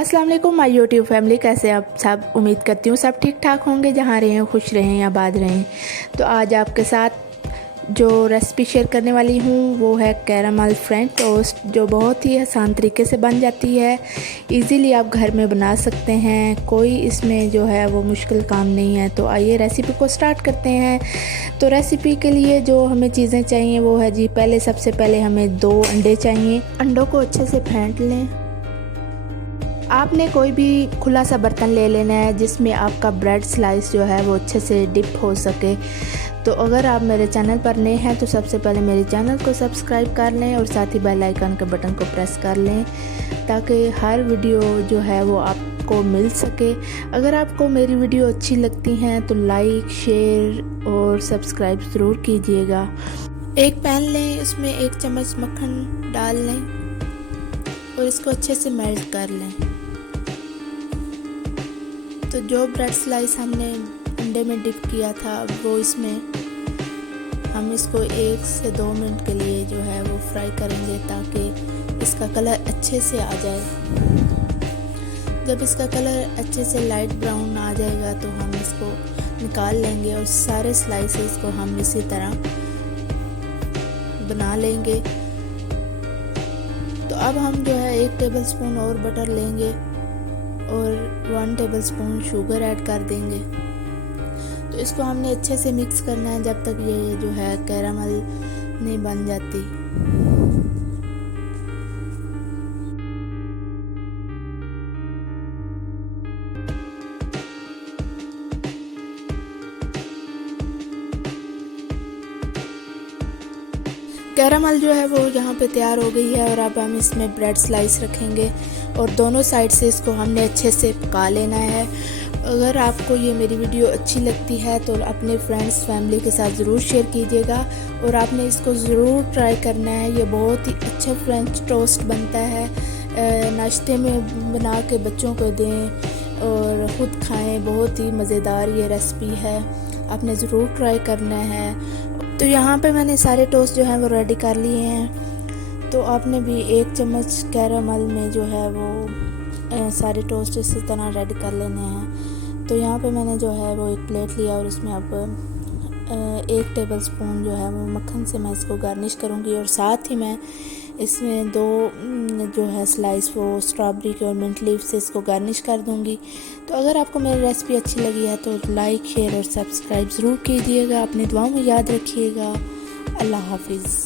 अस्सलाम वालेकुम my YouTube family, कैसे आप सब। उम्मीद करती हूँ सब ठीक ठाक होंगे, जहाँ रहें खुश रहें आबाद रहें। तो आज आपके साथ जो रेसिपी शेयर करने वाली हूँ वो है कैरामल फ्रेंच टोस्ट, जो बहुत ही आसान तरीके से बन जाती है। इजीली आप घर में बना सकते हैं, कोई इसमें जो है वो मुश्किल काम नहीं है। तो आइए रेसिपी को स्टार्ट करते हैं। तो रेसिपी के लिए जो हमें चीज़ें चाहिए वो है जी, सबसे पहले हमें 2 अंडे चाहिए। अंडों को अच्छे से फेंट लें। आपने कोई भी खुला सा बर्तन ले लेना है जिसमें आपका ब्रेड स्लाइस जो है वो अच्छे से डिप हो सके। तो अगर आप मेरे चैनल पर नए हैं तो सबसे पहले मेरे चैनल को सब्सक्राइब कर लें और साथ ही बेल आइकन के बटन को प्रेस कर लें, ताकि हर वीडियो जो है वो आपको मिल सके। अगर आपको मेरी वीडियो अच्छी लगती हैं तो लाइक, शेयर और सब्सक्राइब ज़रूर कीजिएगा। एक पैन लें, उसमें 1 चम्मच मक्खन डाल लें और इसको अच्छे से मेल्ट कर लें। तो जो ब्रेड स्लाइस हमने अंडे में डिप किया था वो इसमें हम इसको 1 से 2 मिनट के लिए जो है वो फ्राई करेंगे, ताकि इसका कलर अच्छे से आ जाए। जब इसका कलर अच्छे से लाइट ब्राउन आ जाएगा तो हम इसको निकाल लेंगे और सारे स्लाइसेस को हम इसी तरह बना लेंगे। तो अब हम जो है 1 टेबलस्पून और बटर लेंगे और 1 टेबलस्पून शुगर ऐड कर देंगे। तो इसको हमने अच्छे से मिक्स करना है जब तक ये जो है कैरामल नहीं बन जाती। कैरामल जो है वो यहाँ पे तैयार हो गई है और अब हम इसमें ब्रेड स्लाइस रखेंगे और दोनों साइड से इसको हमने अच्छे से पका लेना है। अगर आपको ये मेरी वीडियो अच्छी लगती है तो अपने फ्रेंड्स फैमिली के साथ ज़रूर शेयर कीजिएगा और आपने इसको ज़रूर ट्राई करना है। ये बहुत ही अच्छा फ्रेंच टोस्ट बनता है, नाश्ते में बना के बच्चों को दें और ख़ुद खाएं। बहुत ही मज़ेदार ये रेसिपी है, आपने ज़रूर ट्राई करना है। तो यहाँ पे मैंने सारे टोस्ट जो हैं वो रेडी कर लिए हैं। तो आपने भी 1 चम्मच कैरामल में जो है वो सारे टोस्ट इसी तरह रेडी कर लेने हैं। तो यहाँ पे मैंने जो है वो एक प्लेट लिया और उसमें अब 1 टेबलस्पून जो है वो मक्खन से मैं इसको गार्निश करूँगी और साथ ही मैं इसमें 2 जो है स्लाइस वो स्ट्रॉबेरी के और मिंट लीफ से इसको गार्निश कर दूँगी। तो अगर आपको मेरी रेसिपी अच्छी लगी है तो लाइक, शेयर और सब्सक्राइब ज़रूर कीजिएगा। अपनी दुआओं में याद रखिएगा। अल्लाह हाफिज़।